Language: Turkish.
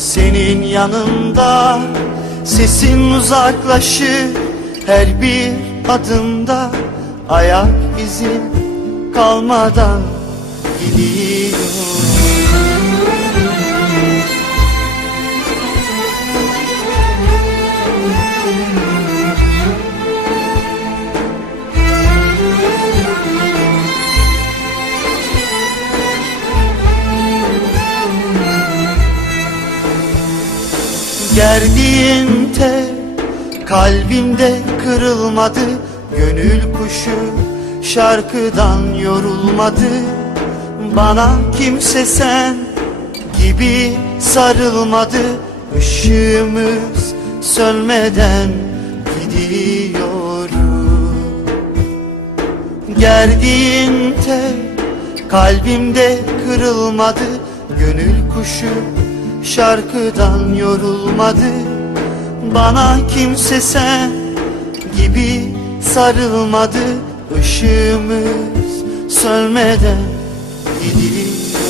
senin yanında Sesin uzaklaşır her bir adımda. Ayak izin kalmadan gidiyorum Gerdiğin tel kalbimde kırılmadı. Gönül kuşu şarkıdan yorulmadı. Bana kimse sen gibi sarılmadı. Işığımız sönmeden gidiyorum Gerdiğin tel kalbimde kırılmadı. Gönül kuşu şarkıdan yorulmadı. Bana kimse sen gibi sarılmadı. Işığımız sönmeden gidiyor